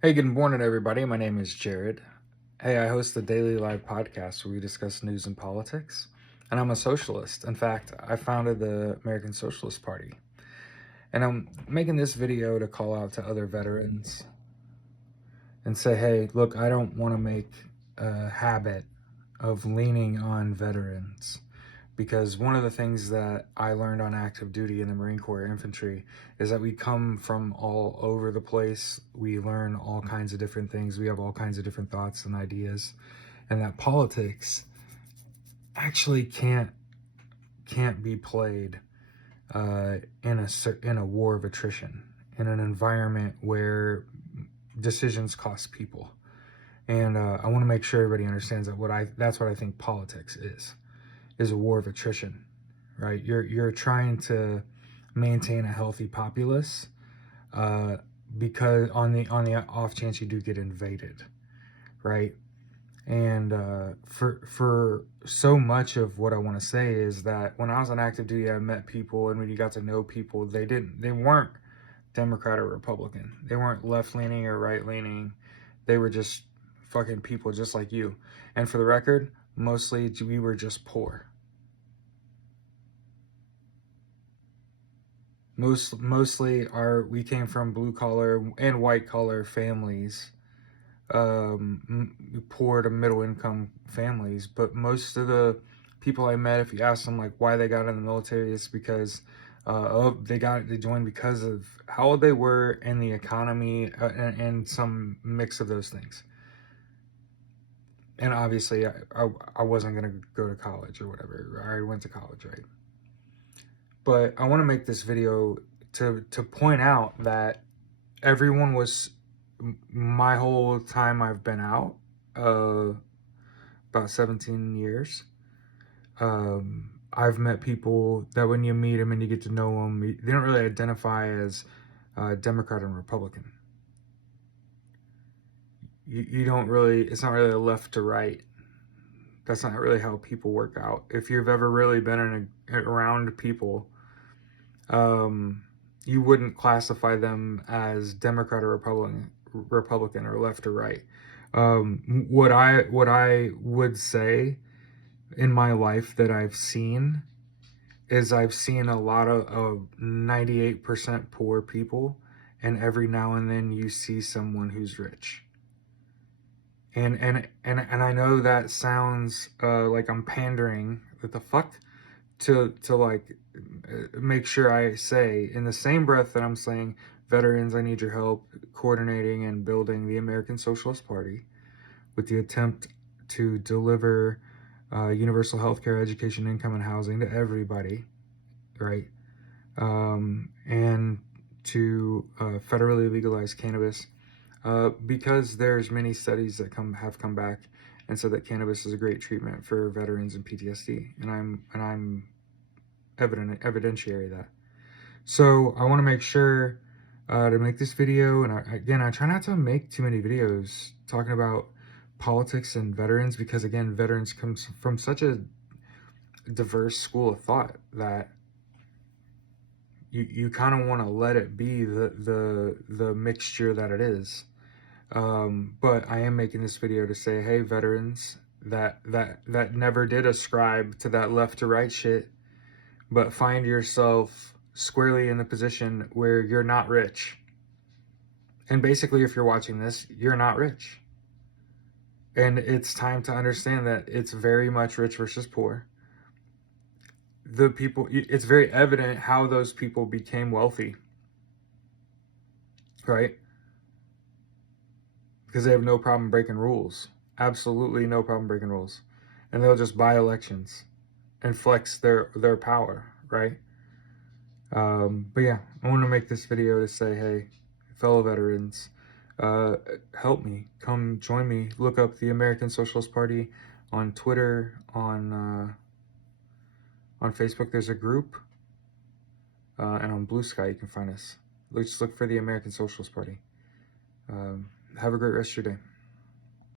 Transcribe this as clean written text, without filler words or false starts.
Hey, good morning, everybody. My name is Jared. Hey, I host the Daily Live podcast where we discuss news and politics. And I'm a socialist. In fact, I founded the American Socialist Party. And I'm making this video to call out to other veterans and say, hey, look, I don't want to make a habit of leaning on veterans. Because one of the things that I learned on active duty in the Marine Corps infantry is that we come from all over the place. We learn all kinds of different things. We have all kinds of different thoughts and ideas, and that politics actually can't be played in a war of attrition, in an environment where decisions cost people. And I want to make sure everybody understands that that's what I think politics is a war of attrition, right? You're trying to maintain a healthy populace because on the off chance you do get invaded, right? And for so much of what I want to say is that when I was on active duty, I met people, and when you got to know people, they weren't Democrat or Republican. They weren't left leaning or right leaning. They were just fucking people just like you. And for the record, mostly we were just poor. Mostly we came from blue collar and white collar families, poor to middle income families. But most of the people I met, if you ask them like why they got in the military, it's because they joined because of how old they were and the economy, and some mix of those things. And obviously, I wasn't gonna go to college or whatever. I already went to college, right? But I want to make this video to point out that everyone was, my whole time I've been out, about 17 years, I've met people that when you meet them and you get to know them, they don't really identify as Democrat and Republican. You don't really, it's not really a left to right. That's not really how people work out. If you've ever really been around people, you wouldn't classify them as Democrat or Republican or left or right. What I would say in my life that I've seen is I've seen a lot of 98% poor people, and every now and then you see someone who's rich. And I know that sounds like I'm pandering. What the fuck? To like make sure I say in the same breath that I'm saying, veterans, I need your help coordinating and building the American Socialist Party with the attempt to deliver universal health care, education, income, and housing to everybody, right? And to federally legalize cannabis, because there's many studies that have come back and said that cannabis is a great treatment for veterans and PTSD, and I'm evidentiary of that. So I want to make sure to make this video, and I try not to make too many videos talking about politics and veterans, because again, veterans comes from such a diverse school of thought that you kind of want to let it be the mixture that it is. But I am making this video to say, hey, veterans that never did ascribe to that left to right shit, but find yourself squarely in the position where you're not rich. And basically, if you're watching this, you're not rich. And it's time to understand that it's very much rich versus poor. The people, it's very evident how those people became wealthy, right? Because they have no problem breaking rules. Absolutely no problem breaking rules. And they'll just buy elections and flex their power, right? But yeah, I want to make this video to say, hey, fellow veterans, help me, come join me. Look up the American Socialist Party on Twitter, on Facebook. There's a group, and on Blue Sky you can find us. Just look for the American Socialist Party. Have a great rest of your day.